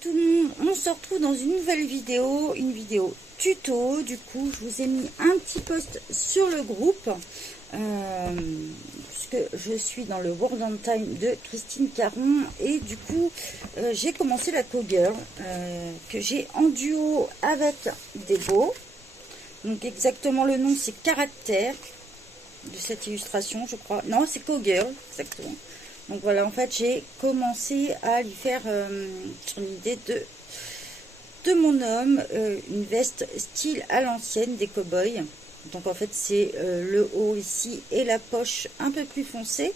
tout le monde, on se retrouve dans une nouvelle vidéo, une vidéo tuto. Du coup, je vous ai mis un petit post sur le groupe, puisque je suis dans le World on Time de Christine Caron. Et du coup, j'ai commencé la Cowgirl, que j'ai en duo avec Debo. Donc exactement le nom, c'est Caractère de cette illustration, je crois. Non, c'est Cowgirl, exactement. Donc voilà, en fait, j'ai commencé à lui faire sur l'idée de mon homme, une veste style à l'ancienne des cow-boys. Donc en fait, c'est le haut ici et la poche un peu plus foncée.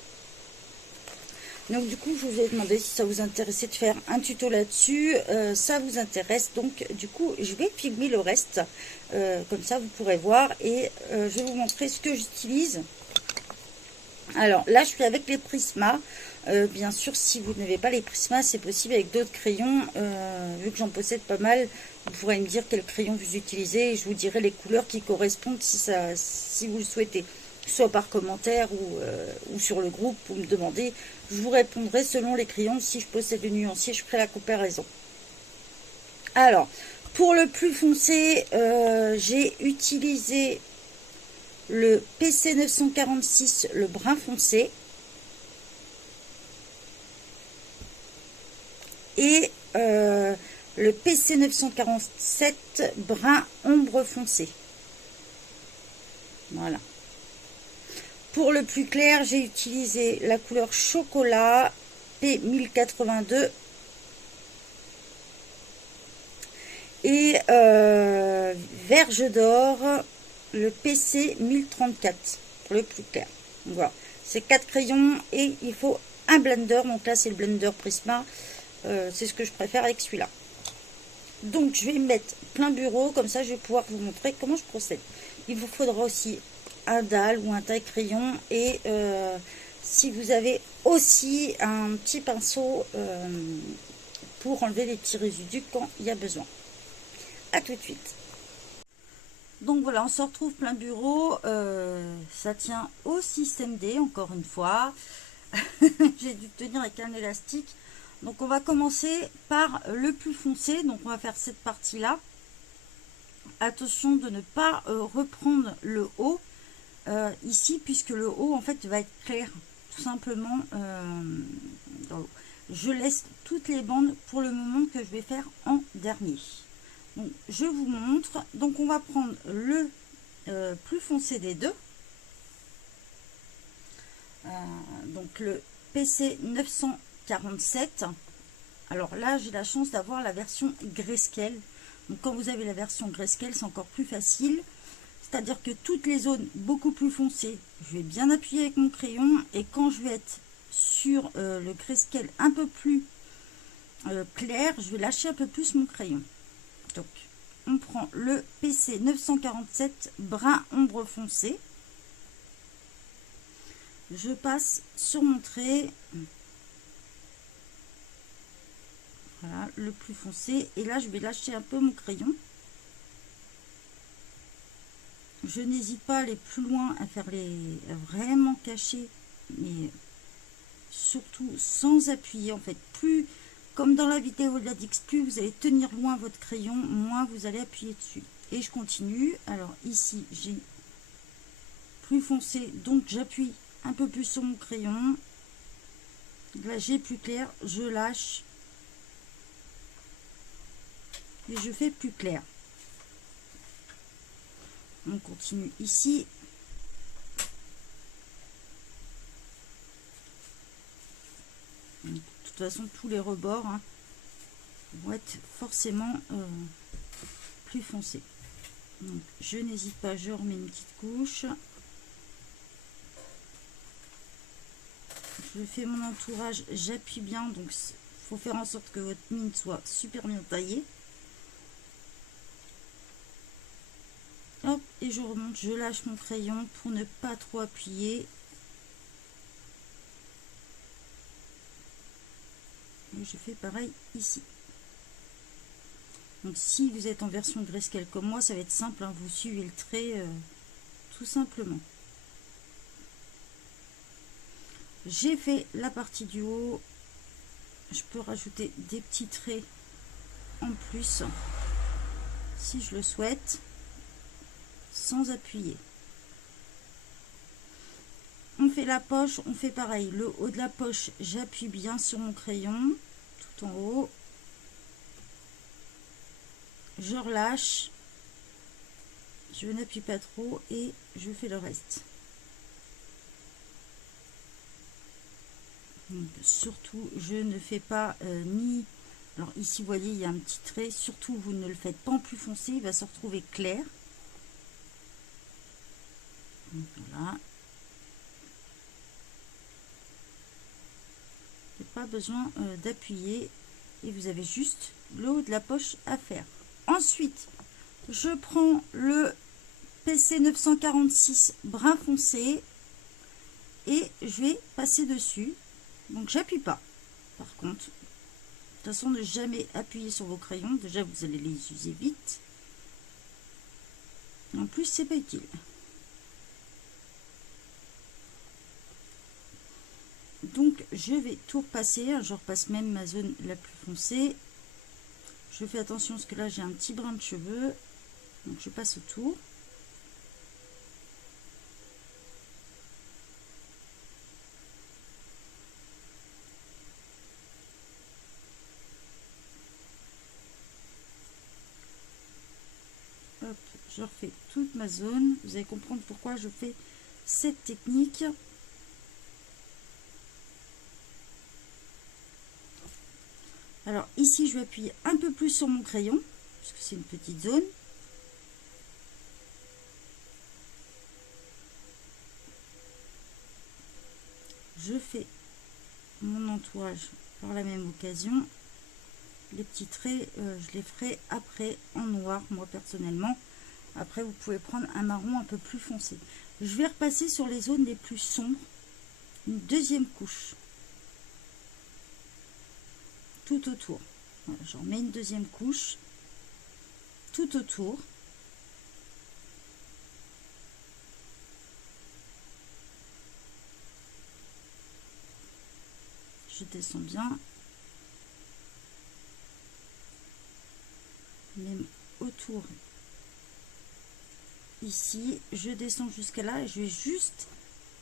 Donc du coup, je vous ai demandé si ça vous intéressait de faire un tuto là-dessus. Ça vous intéresse, donc du coup, je vais filmer le reste. Comme ça, vous pourrez voir et je vais vous montrer ce que j'utilise. Alors là, je suis avec les Prisma. Bien sûr, si vous n'avez pas les Prisma, c'est possible avec d'autres crayons. Vu que j'en possède pas mal, vous pourrez me dire quel crayon vous utilisez et je vous dirai les couleurs qui correspondent si vous le souhaitez. Soit par commentaire ou sur le groupe, vous me demandez. Je vous répondrai selon les crayons. Si je possède le nuancier, je ferai la comparaison. Alors, pour le plus foncé, j'ai utilisé le PC 946, le brun foncé, et le PC 947 brun ombre foncé. Voilà. Pour le plus clair, j'ai utilisé la couleur chocolat P1082 et verge d'or, le PC 1034 pour le plus clair. Donc voilà, c'est 4 crayons et il faut un blender. Donc là, c'est le blender Prisma. C'est ce que je préfère avec celui-là. Donc je vais mettre plein bureau, comme ça je vais pouvoir vous montrer comment je procède. Il vous faudra aussi un dalle ou un taille-crayon et si vous avez aussi un petit pinceau pour enlever les petits résidus quand il y a besoin. À tout de suite. Donc voilà, on se retrouve plein bureau. Ça tient au système D, encore une fois. J'ai dû tenir avec un élastique. Donc on va commencer par le plus foncé. Donc on va faire cette partie là. Attention de ne pas reprendre le haut ici, puisque le haut en fait va être clair tout simplement dans l'eau. Je laisse toutes les bandes pour le moment que je vais faire en dernier. Donc je vous montre. Donc on va prendre le plus foncé des deux, donc le PC 947. Alors là, j'ai la chance d'avoir la version grayscale. Donc quand vous avez la version grayscale, c'est encore plus facile. C'est-à-dire que toutes les zones beaucoup plus foncées, je vais bien appuyer avec mon crayon. Et quand je vais être sur le grayscale un peu plus clair, je vais lâcher un peu plus mon crayon. Donc on prend le PC 947 brun ombre foncé. Je passe sur mon trait. Voilà, le plus foncé. Et là, je vais lâcher un peu mon crayon. Je n'hésite pas à aller plus loin, à faire les vraiment cachés, mais surtout sans appuyer. En fait, plus, comme dans la vidéo de la Dix, plus vous allez tenir loin votre crayon, moins vous allez appuyer dessus. Et je continue. Alors ici, j'ai plus foncé, donc j'appuie un peu plus sur mon crayon. Là, j'ai plus clair, je lâche. Et je fais plus clair. On continue ici. De toute façon, tous les rebords vont être forcément plus foncés. Donc, je n'hésite pas, je remets une petite couche. Je fais mon entourage, j'appuie bien. Donc, il faut faire en sorte que votre mine soit super bien taillée. Hop, et je remonte, je lâche mon crayon pour ne pas trop appuyer. Et je fais pareil ici. Donc si vous êtes en version grayscale comme moi, ça va être simple, hein, vous suivez le trait tout simplement. J'ai fait la partie du haut. Je peux rajouter des petits traits en plus si je le souhaite sans appuyer. On fait la poche, on fait pareil, le haut de la poche, j'appuie bien sur mon crayon tout en haut, je relâche, je n'appuie pas trop et je fais le reste. Donc, surtout je ne fais pas ni, alors ici vous voyez il y a un petit trait, surtout vous ne le faites pas en plus foncé, il va se retrouver clair. Donc, voilà. Pas besoin d'appuyer et vous avez juste le haut de la poche à faire. Ensuite je prends le PC 946 brun foncé et je vais passer dessus. Donc j'appuie pas, par contre. De toute façon, ne jamais appuyer sur vos crayons, déjà vous allez les user vite, en plus c'est pas utile. Donc je vais tout repasser, je repasse même ma zone la plus foncée. Je fais attention parce que là j'ai un petit brin de cheveux, donc je passe autour. Hop, je refais toute ma zone. Vous allez comprendre pourquoi je fais cette technique. Alors ici je vais appuyer un peu plus sur mon crayon puisque c'est une petite zone. Je fais mon entourage par la même occasion. Les petits traits je les ferai après en noir, moi personnellement. Après vous pouvez prendre un marron un peu plus foncé. Je vais repasser sur les zones les plus sombres, une deuxième couche tout autour. Voilà, j'en mets une deuxième couche tout autour. Je descends bien, même autour ici, je descends jusqu'à là et je vais juste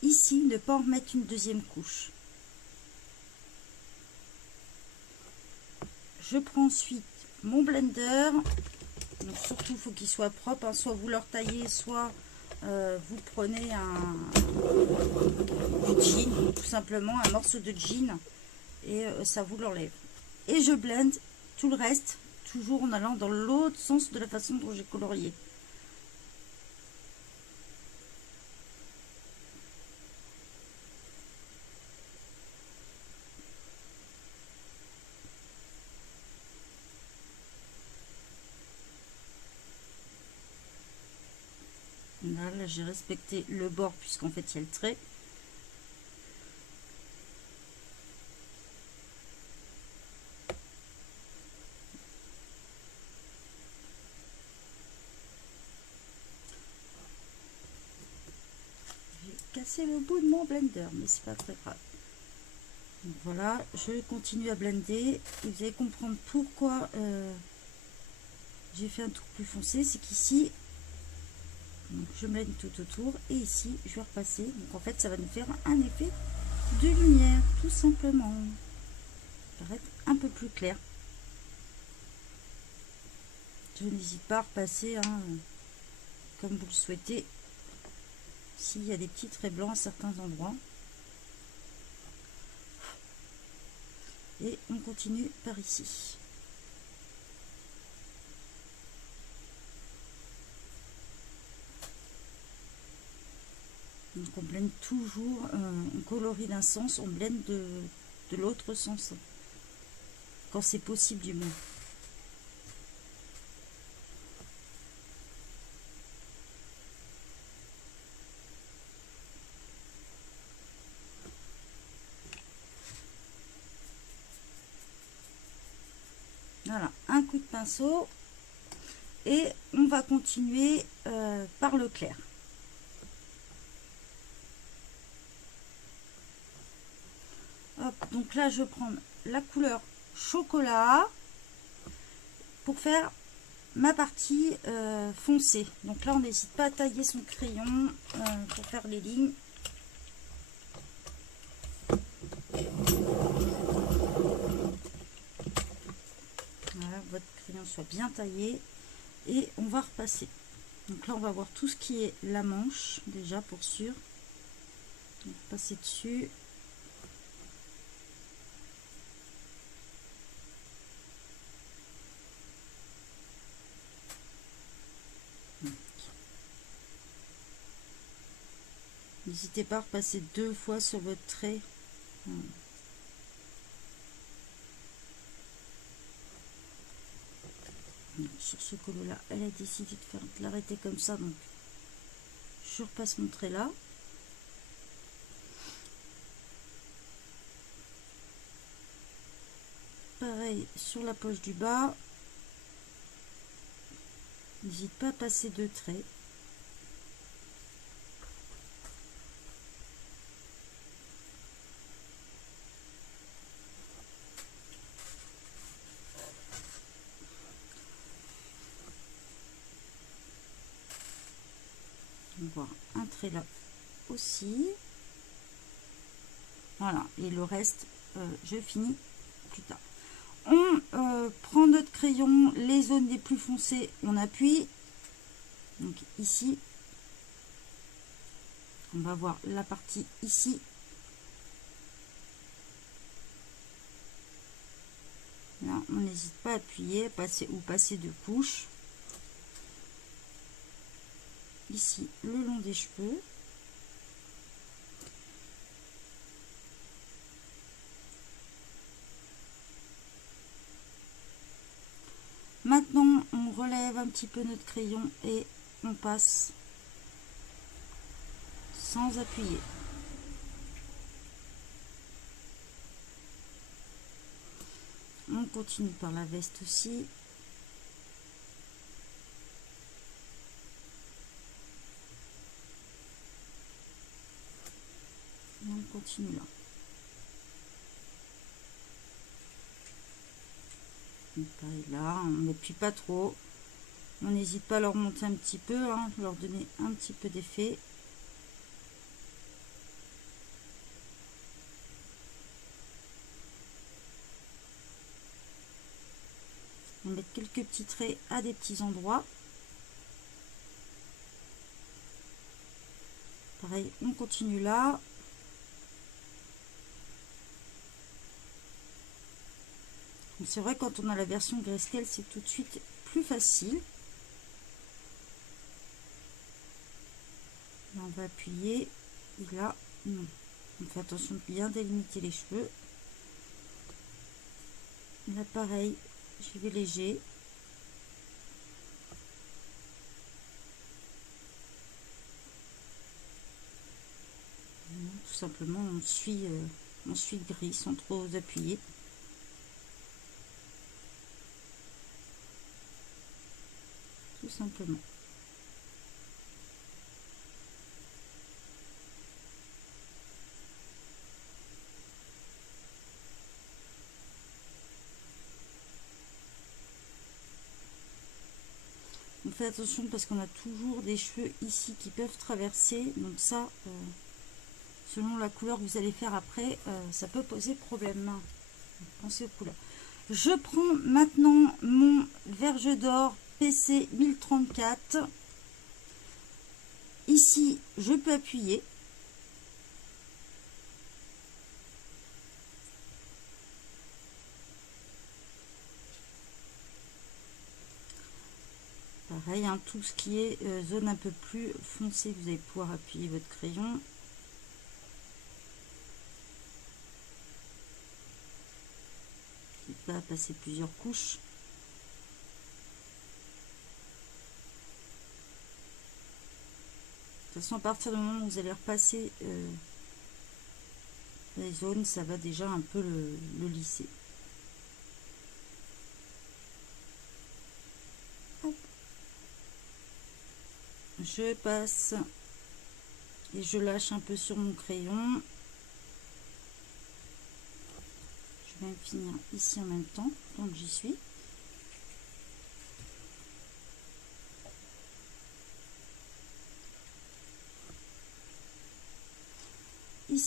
ici ne pas en remettre une deuxième couche. Je prends ensuite mon blender, donc surtout il faut qu'il soit propre, hein. Soit vous le retaillez, soit vous prenez du jean, tout simplement un morceau de jean, et ça vous l'enlève. Et je blende tout le reste, toujours en allant dans l'autre sens de la façon dont j'ai colorié. Là j'ai respecté le bord puisqu'en fait il y a le trait. J'ai cassé le bout de mon blender, mais c'est pas très grave. Donc voilà, je continue à blender et vous allez comprendre pourquoi j'ai fait un tour plus foncé. C'est qu'ici je blende tout autour et ici je vais repasser. Donc en fait ça va nous faire un effet de lumière tout simplement. Ça va être un peu plus clair. Je n'hésite pas à repasser hein, comme vous le souhaitez s'il y a des petits traits blancs à certains endroits. Et on continue par ici. Donc on blende toujours, on colorie d'un sens, on blende de l'autre sens, quand c'est possible du moins. Voilà, un coup de pinceau et on va continuer par le clair. Hop, donc là je prends la couleur chocolat pour faire ma partie foncée. Donc là, on n'hésite pas à tailler son crayon pour faire les lignes. Voilà, votre crayon soit bien taillé et on va repasser. Donc là, on va voir tout ce qui est la manche déjà pour sûr. Donc, passer dessus. N'hésitez pas à repasser 2 fois sur votre trait. Sur ce colo là, elle a décidé de l'arrêter comme ça, donc je repasse mon trait là. Pareil sur la poche du bas. N'hésite pas à passer 2 traits. On voit un trait là aussi. Voilà, et le reste, je finis plus tard. On prend notre crayon, les zones les plus foncées, on appuie. Donc ici, on va voir la partie ici. Là, on n'hésite pas à appuyer, passer 2 couches. Ici, le long des cheveux. Maintenant, on relève un petit peu notre crayon et on passe sans appuyer. On continue par la veste aussi. Et on continue là. Et pareil là, on n'appuie pas trop. On n'hésite pas à leur monter un petit peu, hein, leur donner un petit peu d'effet. On va mettre quelques petits traits à des petits endroits. Pareil, on continue là. C'est vrai, quand on a la version grayscale, c'est tout de suite plus facile. Là, on va appuyer. Et là, non. On fait attention de bien délimiter les cheveux. Là, pareil, j'y vais léger. Tout simplement, on suit le gris sans trop appuyer. Tout simplement. On fait attention parce qu'on a toujours des cheveux ici qui peuvent traverser, donc ça, selon la couleur que vous allez faire après, ça peut poser problème. Pensez aux couleurs. Je prends maintenant mon verge d'or PC 1034. Ici, je peux appuyer. Pareil, hein, tout ce qui est zone un peu plus foncée, vous allez pouvoir appuyer votre crayon. Pas passer plusieurs couches. De toute façon, à partir du moment où vous allez repasser les zones, ça va déjà un peu le lisser. Hop. Je passe et je lâche un peu sur mon crayon. Je vais finir ici en même temps, donc j'y suis.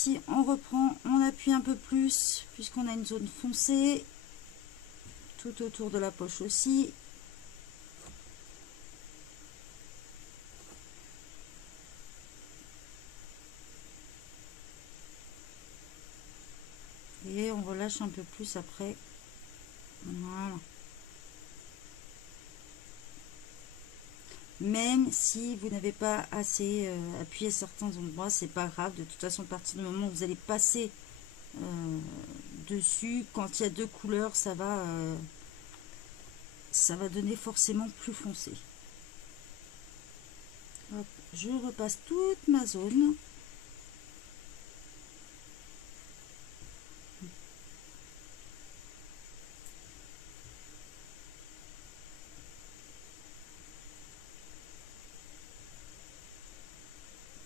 ici, on reprend, on appuie un peu plus, puisqu'on a une zone foncée, tout autour de la poche aussi. Et on relâche un peu plus après. Voilà. Même si vous n'avez pas assez appuyé à certains endroits, c'est pas grave. De toute façon, à partir du moment où vous allez passer dessus, quand il y a deux couleurs, ça va donner forcément plus foncé. Hop, je repasse toute ma zone.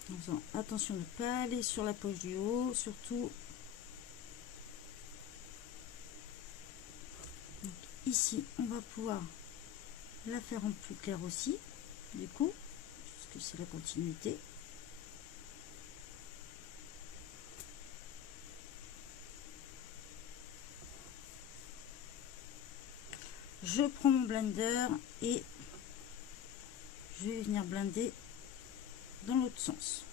En faisant attention de ne pas aller sur la poche du haut, surtout. Donc, ici, on va pouvoir la faire en plus clair aussi, du coup, puisque c'est la continuité. Je prends mon blender et je vais venir blender dans l'autre sens.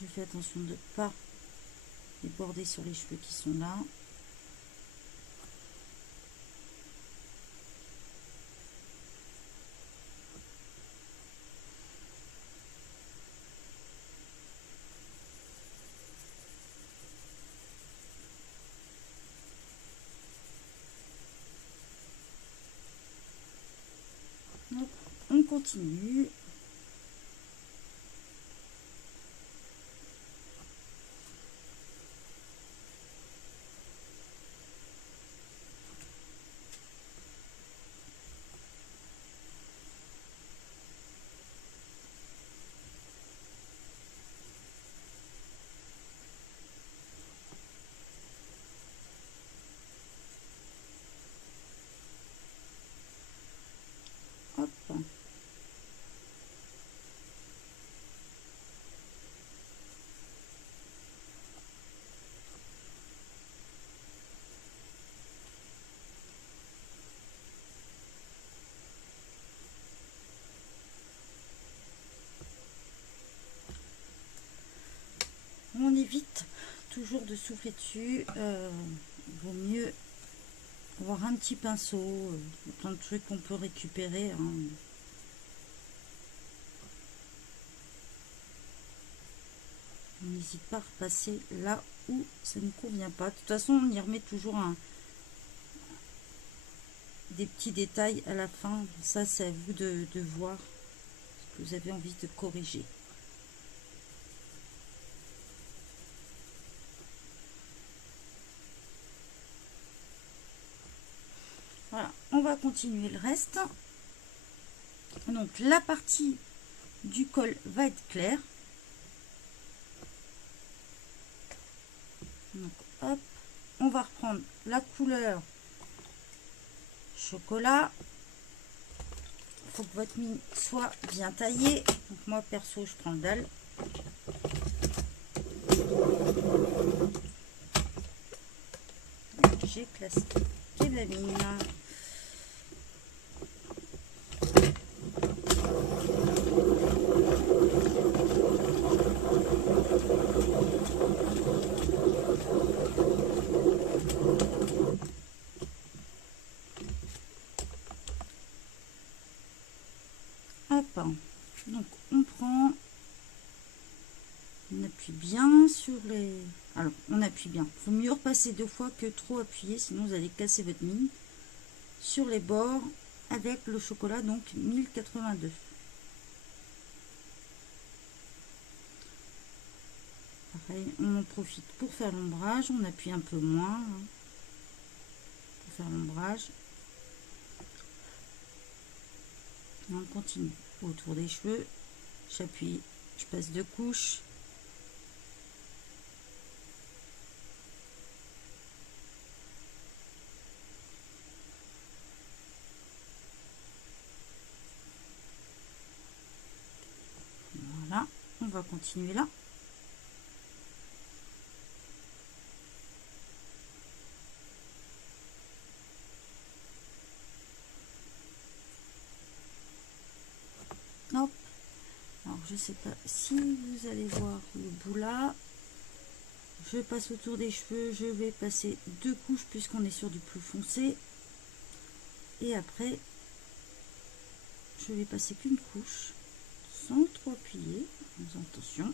Je fais attention de ne pas déborder sur les cheveux qui sont là. Donc, on continue. Hop. On évite toujours de souffler dessus. Vaut mieux avoir un petit pinceau, plein de trucs qu'on peut récupérer. Hein. On n'hésite pas à repasser là où ça ne convient pas. De toute façon, on y remet toujours des petits détails à la fin. Ça, c'est à vous de voir ce que vous avez envie de corriger. Voilà, on va continuer le reste. Donc la partie du col va être claire. Donc hop, on va reprendre la couleur chocolat. Il faut que votre mine soit bien taillée. Donc moi perso je prends le dalle. J'ai classé la mine. Hop, donc on prend, on appuie bien sur les, alors on appuie bien, il faut mieux repasser deux fois que trop appuyer, sinon vous allez casser votre mine, sur les bords avec le chocolat, donc 1082. Pareil, on en profite pour faire l'ombrage, on appuie un peu moins hein, pour faire l'ombrage. On continue autour des cheveux, j'appuie, je passe 2 couches. Voilà, on va continuer là. Hop. Alors je sais pas si vous allez voir le bout là. Je passe autour des cheveux, je vais passer 2 couches puisqu'on est sur du plus foncé. Et après, je vais passer qu'une couche sans trop appuyer. Attention.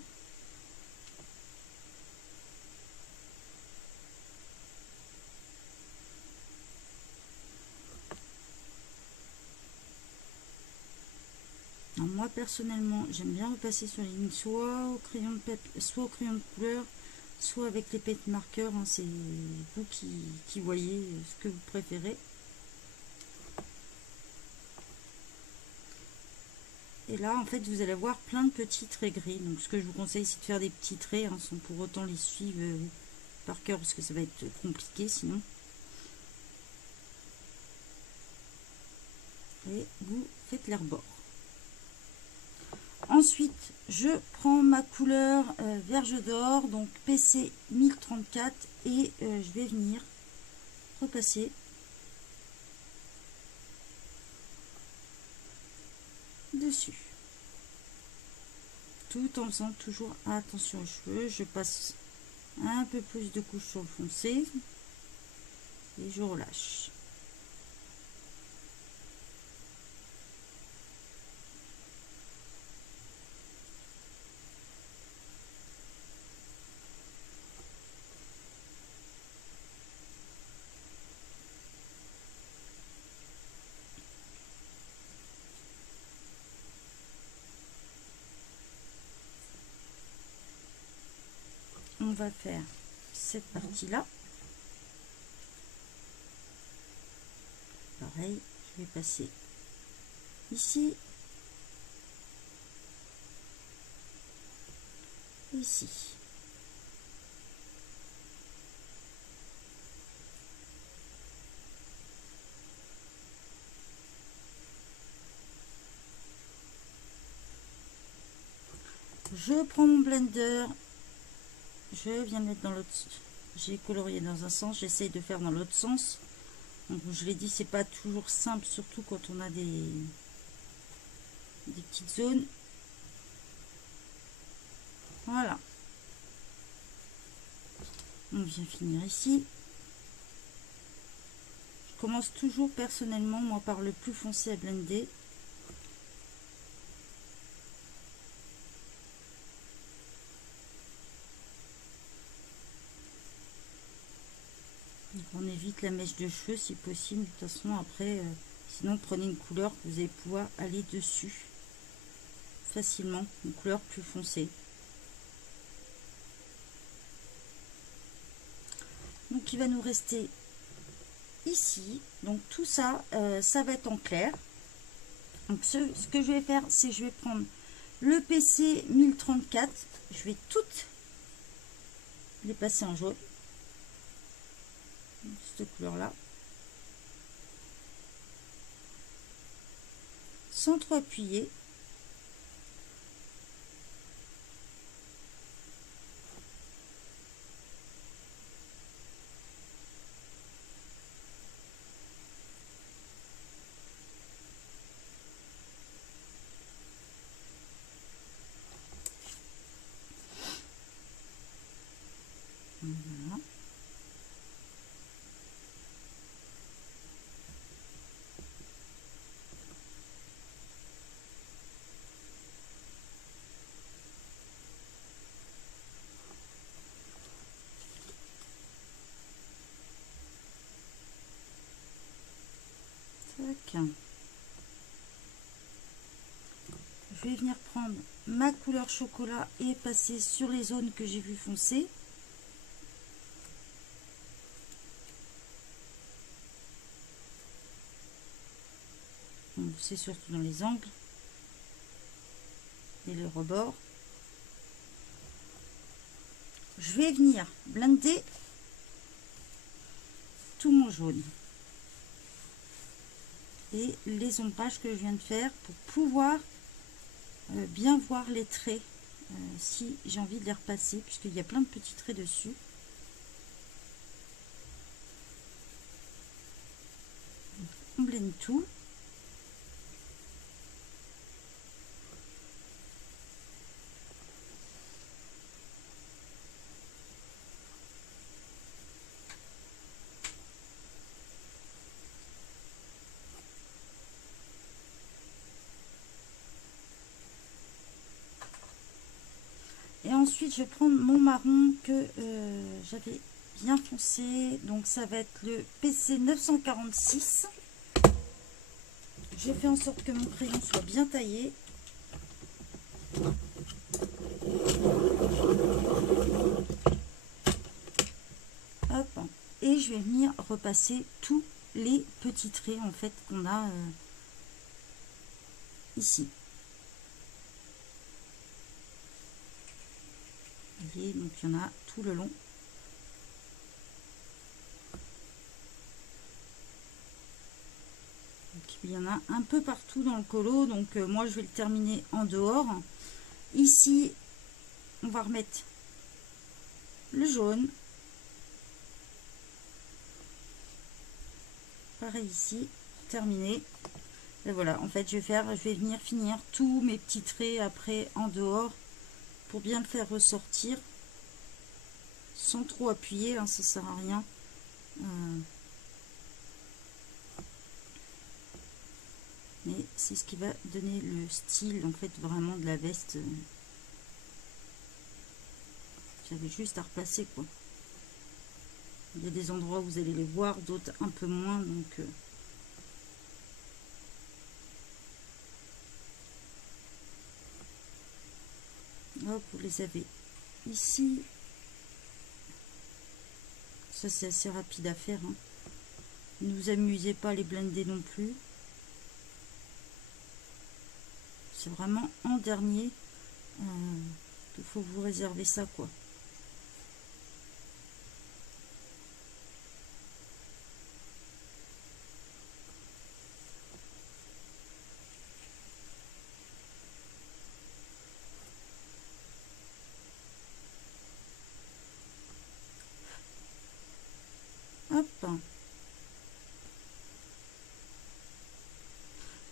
Alors moi personnellement, j'aime bien repasser sur les lignes soit au crayon de papier, soit au crayon de couleur, soit avec les paint marqueurs. Hein, c'est vous qui voyez ce que vous préférez. Et là, en fait, vous allez avoir plein de petits traits gris. Donc, ce que je vous conseille, c'est de faire des petits traits, hein, sans pour autant les suivre par cœur, parce que ça va être compliqué sinon. Et vous faites les rebords. Ensuite, je prends ma couleur Verge d'or, donc PC 1034, et je vais venir repasser dessus. Tout en faisant toujours attention aux cheveux. Je passe un peu plus de couches sur le foncé et je relâche. On va faire cette partie là. Pareil, je vais passer ici, ici. Je prends mon blender, je viens mettre dans l'autre, j'ai colorié dans un sens, j'essaye de faire dans l'autre sens. Donc je l'ai dit, c'est pas toujours simple, surtout quand on a des petites zones. Voilà. On vient finir ici. Je commence toujours personnellement, moi, par le plus foncé à blender. Donc on évite la mèche de cheveux si possible. De toute façon, après, sinon prenez une couleur que vous allez pouvoir aller dessus facilement, une couleur plus foncée. Donc il va nous rester ici. Donc tout ça, ça va être en clair. Donc ce que je vais faire, c'est je vais prendre le PC 1034. Je vais toutes les passer en jaune. Cette couleur là. Sans trop appuyer. Voilà. Tac. Je vais venir prendre ma couleur chocolat et passer sur les zones que j'ai vu foncer. On c'est surtout dans les angles et les rebords. Je vais venir blender tout mon jaune et les ombrages que je viens de faire pour pouvoir bien voir les traits si j'ai envie de les repasser, puisqu'il y a plein de petits traits dessus. On blende tout. Et ensuite, je vais prendre mon marron que j'avais bien foncé. Donc, ça va être le PC 946. J'ai fait en sorte que mon crayon soit bien taillé. Hop. Et je vais venir repasser tous les petits traits en fait qu'on a ici. Et donc il y en a tout le long. Donc, il y en a un peu partout dans le colo, donc moi je vais le terminer en dehors. Ici on va remettre le jaune. Pareil ici, terminé. Et voilà, en fait je vais venir finir tous mes petits traits après en dehors pour bien le faire ressortir sans trop appuyer, hein, ça sert à rien. Mais c'est ce qui va donner le style en fait vraiment de la veste. J'avais juste à repasser quoi. Il y a des endroits où vous allez les voir, d'autres un peu moins, donc hop, vous les avez ici. Ça c'est assez rapide à faire, hein. Ne vous amusez pas à les blender non plus. C'est vraiment en dernier qu'il faut vous réserver ça quoi. Hop.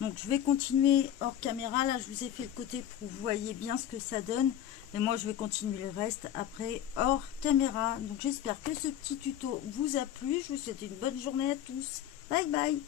Donc je vais continuer hors caméra. Là je vous ai fait le côté pour que vous voyez bien ce que ça donne. Et moi je vais continuer le reste après hors caméra. Donc j'espère que ce petit tuto vous a plu. Je vous souhaite une bonne journée à tous. Bye bye.